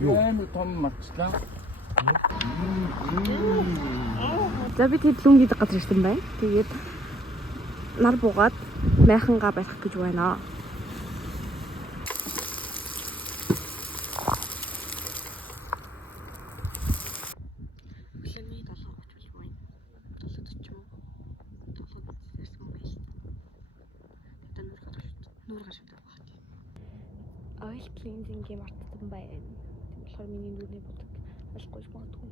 Юу амар том марчлаа. За би тэд лүн гэдэг газар ирсэн байна. Тэгээд нар буугаад майхангаа байх гэж байна. Oil cleansing-ийн мартсан байна. Тийм болохоор миний нүрний будаг болохгүй магадгүй.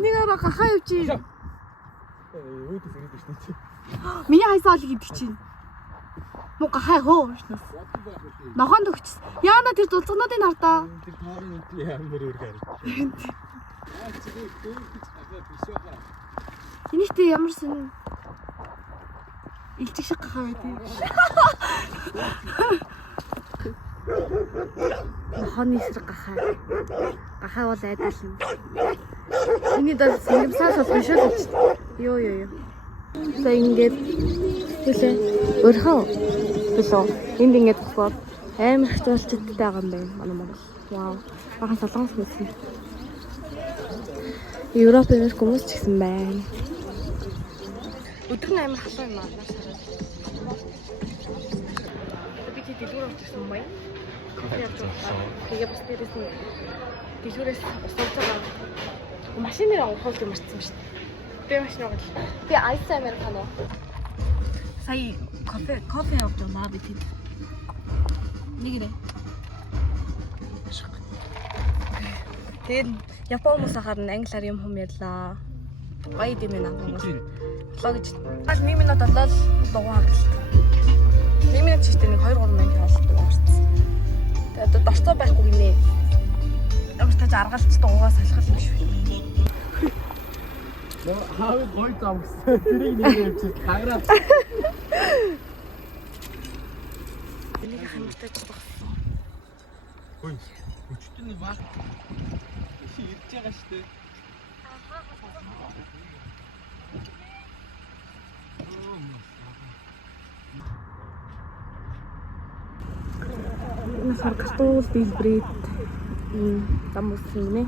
Нэг арга хахаа явчих. Өөдөөс ирээд шүү дээ. Миний хайсаа л гэдэг чинь. Муу гахаа хөө шнэс. Нохонд өгч. Яана тэр дулцгнуудыг хардаа. Тэр тоорын ямар өөр харагдав. Энийхтэй ямар сэн илчиг шиг гахаа байдгийг. Нохоны эсрэг гахаа. Гахаа бол айдал юм. Эний дор сэрэмсаас бол биш үү? Йоо. За ингээд хэлээ. Өрхөө. Билүү. Энд ингээд бохоо амар их золчтой байгаа юм байна. Манай Монгол. Вау. Бахан солонгос мэдсэн. Европын хүмүүс ч гэсэн байна. Өдөр нь амар халуун юм аа. Би чи дэлгүүр очсон бай. Тэгээ бас дээрээс нь дэлгүүрээс усалж байгаа. Машинаар ороход юм марцсан шүү дээ. Би машинаар гал. Би айс американо. Сая кофе авч байгаа би тийм. Нэгэрэ. Тэгээд Япон хүмүүс харин англиар юм ярьлаа. Гоё юм байна хүмүүс. Лоо гэж. Гал 1 минут болол дугаа хагтал. 1 минут чиштэй нэг 2 3 минут болдог марцсан. Тэгээд дорцоо байхгүй гинэ. Ямар ч тааж аргалж дугаа салхал юм шүү. Хаа гой замгсан. Тэрийг нэг явчих. Хагараа. Энийг хамттай цогсон. Хөөе. Өчтөн нэг баг. Чи ирж байгаа шүү дээ. Энэ саргалтуул билбрээд дам үсэн нэ.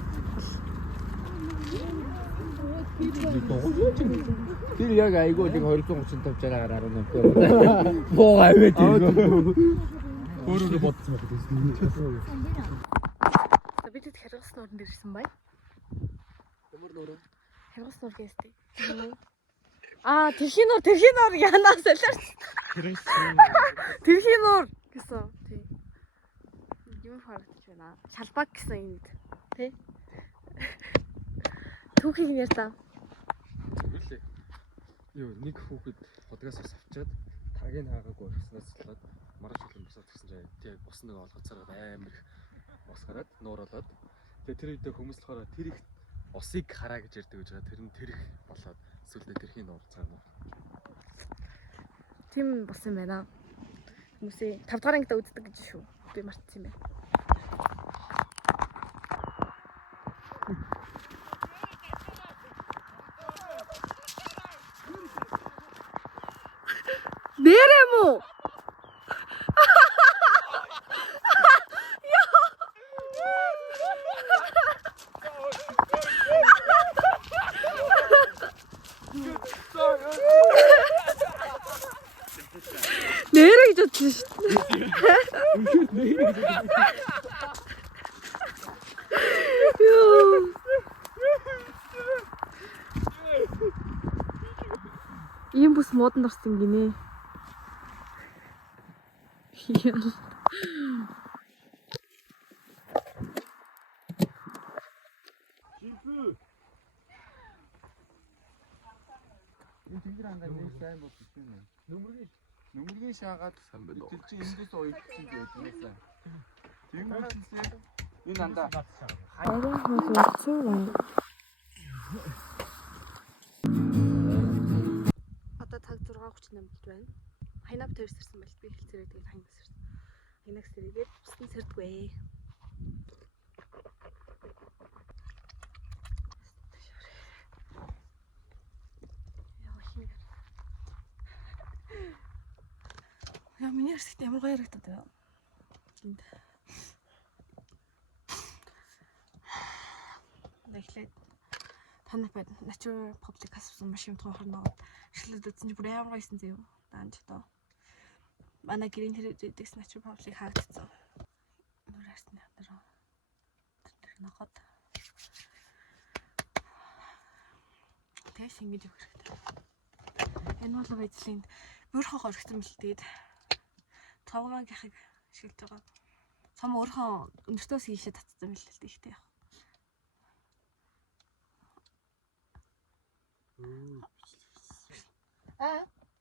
Тэр яг айгүй нэг 235 жараагаар 18 буугаа аваад иргөө. Өөрөө бодсон байх гэсэн. За бид хэд хэргас нуурын дээр ирсэн бай. Ямар нуурын? Хэргас нуур гэстэй. Тэрхийн нуур янаас солиорч. Тэрхийн нуур гэсэн. Тий. Юу харагдаж байна? Шалбаг гэсэн энд. Тий. Түүхийг нь ярьтаа. Үлээ. Юу нэг хүүхэд хотгоос авчаад тагийг хаагаагүй болснаас болоод маргааш хөлн босоод гисэн чинь тий бус нэг олгоцороо амар их ус гараад нууралаад тэгээ тэр үедээ хүмүүс болохоор тэр их усыг хараа гэж ярьдаг гэж байгаа. Тэр нь тэр их болоод эсвэл тэрхийн нуур цаана. Тийм бос юм байна. Хүмүүсээ 5 дахь ангида үздэг гэж шүү. Би мартсан юм байна. Нэрээ мүү? Нэрээ гэж бодсон шүү дээ. Ийм бүс модон орсон гинэ. Яа. Энэ тэнгэр хангаа нэг сайн бол биш юм. Нүмергийн шаагаад тэр чинь эндээс уйлчихсан гэдэг юмсаа. Тэнгэрчлээ. Энэ андаа. Арай хөөцөө. Одоо цаг 6:38 болж байна. Хайнап тавьсарсан байл би хэлцээрээ тэгээд хайнаас ирсэн. Хайнаас сэргээд бусдын сэрдгүй. Яа миний хэсэгт ямар гоё харагдаад байна. Энд. Эхлээд танах байд Nature Public асуусан машин тоохор наваад шилээд үзсэн чи бүр ямар гойсон зөө. Даанч тоо. Манай гэрийн хэрэгдэс Nature Public хаагдсан. Нүр харсны хамтраа. Тэр нохот. Тэс ингэж өгөх хэрэгтэй. Энэ бол байдлын өөрхөн хоригдсон мэл тэгээд тавгаан гихийг шилж байгаа. Сам өөрхөн өндөртөөс ийшээ татсан мэл л ихтэй.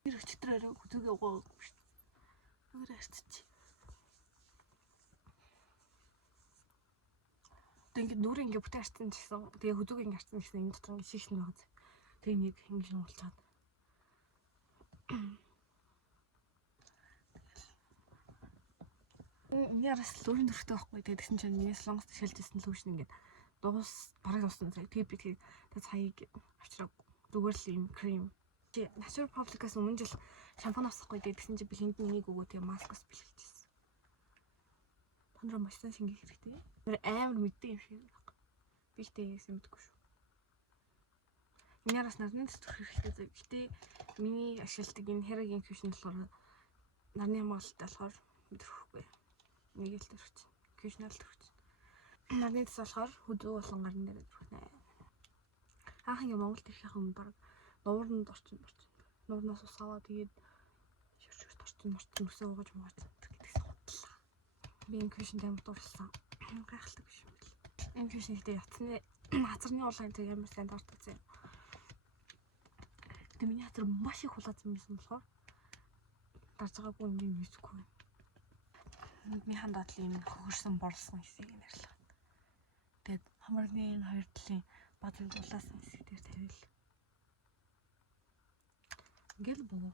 Тэр өчтөрөө хөтөөгөө гоо. Өөр арчиж. Тэгээд нүр ингээ бүтэн арчсан гэсэн. Тэгээ хөтөөг ингээ арчсан гэсэн энэ дотор ингээ шийхсэн байгаа. Тэгээ нэг ингээ уулзаад. Яраас лүүрийн дөрөвтэй байхгүй. Тэгээд тэгсэн чинь миний слонгост шилжсэн лүүшн ингээд дуус бараг дууссан. Тэгээд би тэгээд цагийг авчраг зүгээр л юм крем. Nature Public-аас өмнө жил шампунь авсахгүй тэгээд тэгсэн чинь бэлэнд нэг өгөө тэгээд маскс бэлгэлжсэн. Тонроо машин шингэх хэрэгтэй. Тэр амар мэддэг юм шиг байна. Би ихтэй юм мэдгүй шүү. Яраас нарны төсөх хэрэгтэй зав. Гэтэ миний ашигладаг энэ Heraгийн cushion болохоор нарны хамгаалалттай болохоор мэдрэхгүй. Нэг л төрч. Cushion л төрч. Нарны төс болохоор хөдөө болон гарын дээр төрхнэ. Анх ингээ Монголд ирэхээ өмнө баг нууранд орчин. Нуурнаас ус аваа тэгээд шүрчгэрт орчин өсөө угааж муугач гэдэгс худлаа. Би энэ cushion амар дурлсан. Гайхалтай биш юм бэл. Энэ cushion ихтэй ятны хазарны улаан тэг амар сайн дуртай зэ. Тэгээд миний хазар маш их хулаацсан байсан болохоор дарж байгаагүй юм мэдгүй. Миний хандаад л юм хөрсөн борлсон хэсгийг нэрлээ. Тэгээд хамарны энэ хоёр талын бадрын дулаасан хэсэг дээр тавил. Ингээл болоо.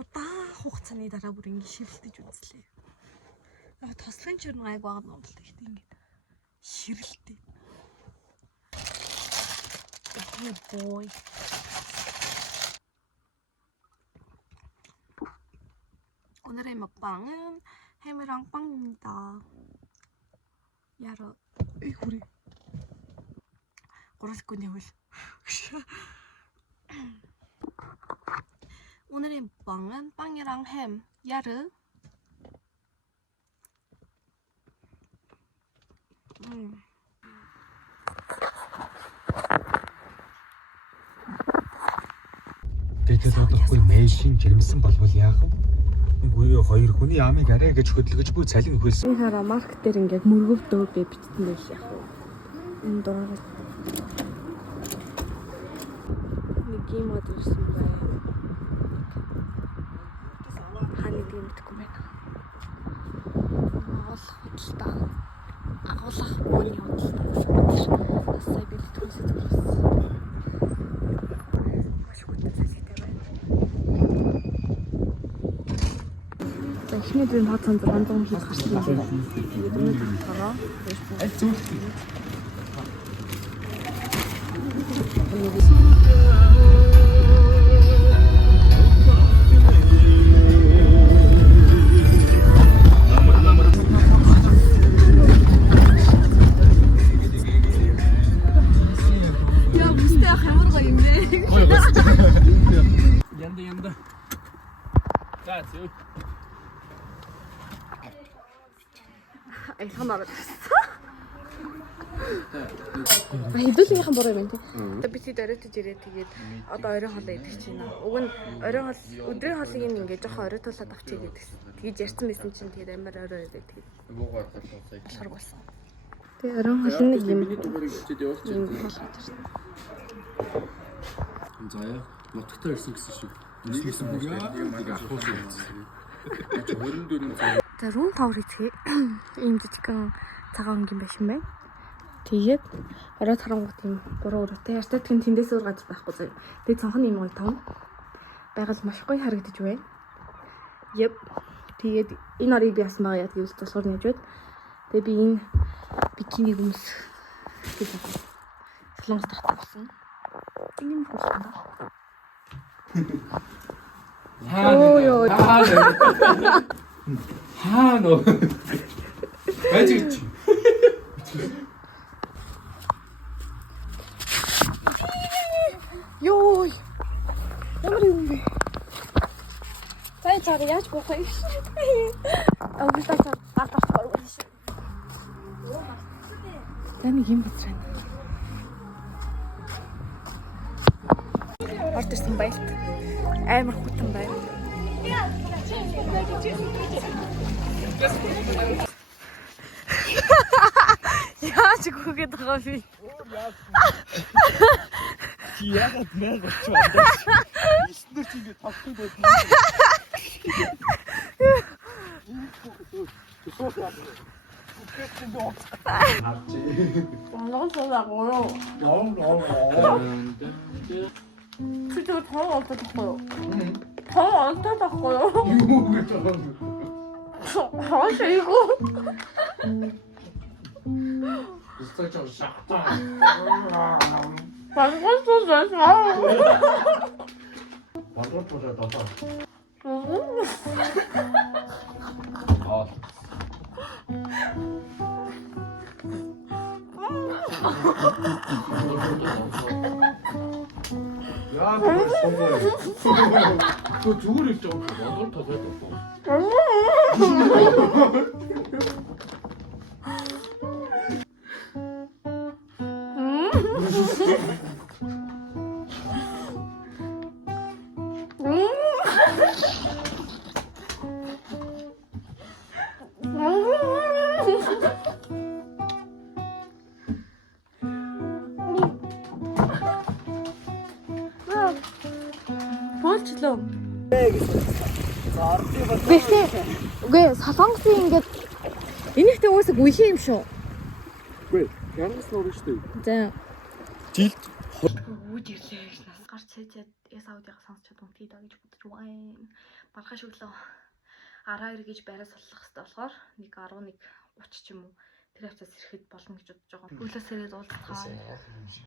Удаан хугацааны дараа бүр ингэ ширэлтэж үзлээ. Яг тослохын чирэн гайг байгаа юм л гэхдээ ингэ ширэлтээ. Oh boy. 오늘의 먹방은 햄이랑 빵입니다. 야러. 이 고래. 고라스꾼이 왜? 오늘의 먹방은 빵이랑 햄, 야르. Тэгээд бодохгүй мэшин жирэмсэн болвол яах вэ? Үгүй хоёр хүний ямыг арай гэж хөдөлгөж буй цалин өгөөсөн. Энэ хараа марк дээр ингээд мөргөвдөө би бичсэн байл яах вэ? Энэ дураараа нэг юм адэрсэн бай. Ханы тийм мэдгүй байна. Монгол худалдаа агуулах бууны худалдаа сая би төлөсөн төлөсөн. Маш хүнтэй салхитай байна. За эхний дэм хацсан 600 хил гарсан юм байна. Тэгээд өнөө тавтараа. Аль зүйл. Янда. За зөө. Айхан ороод ирсэн. Хэдүүлгийнхэн буруу юм тий. Би тэд оройтож ирээ тэгээд одоо орой хоолоо идэх чинь. Уг нь орой хоол өдрийн хоолыг ингээд жоохон оройтуулаад авчиг гэдэгсэн. Тэгж ярьсан байсан чинь тэгээд амар орой ирээ тэгээд. Буугаар болчихсон. Шарг болсон. Тэгээд орой хоол нэг юм. Заяа нутагтаа ирсэн гэсэн шиг. Нийгсэн бүгд ахуулсан гэсэн. Хөрөн дөрөв. За рум тавар хийцгээе. Ийм жижигхэн цагаан өнгийн байшин байна. Тэгээд орой тарангууд тийм буруу өрөөтэй. Ястаа тийм тэндээс өөр газар байхгүй заяа. Тэгээд цонхны юм гоё том. Байгаль маш гоё харагдаж байна. Yep. Тэгээд энэ орыг би яасан байгаа яа гэвэл болохоор нэж бод. Тэгээд би энэ бикини хүмүүс гэж байна. Солонгос тахтаа болсон. Энэ юм болсон да. Хаана. Бажигч. Йоо. Ямар юм бэ? Бай цаа яаж боох вэ? Августаа гартах орвол шүү. Таны юм бич байна. Орд ирсэн байлт. Амар хүтэн байна. Яаж гүгээд байгаа би? Чи яагаад нэр болчих вэ? Эснэр чи ингэ тавхад байдаг. 진짜 더 안 뜯었어요. 더 안 뜯었어요. 아씨 이거. 맛있었어 야, 너 죽을 입장 완전 더 됐어. Болчлоо. Үгүй Солонгосын ингээд энийхтэй уусаг үе юм шүү. Үгүй, янгас нөр шүү дээ. За. Жилд Үүд ирлээ гэж нас гарч цэцэд Саудига сонсч чадсан тий даа гэж бодож байна. Маргааш өглөө 12 гэж байраа солих хэрэгтэй болохоор 1:11:30 ч юм уу тэр хавцаас ирэхэд болно гэж бодож байгаа. Өглөөс ирээд уулзахаа.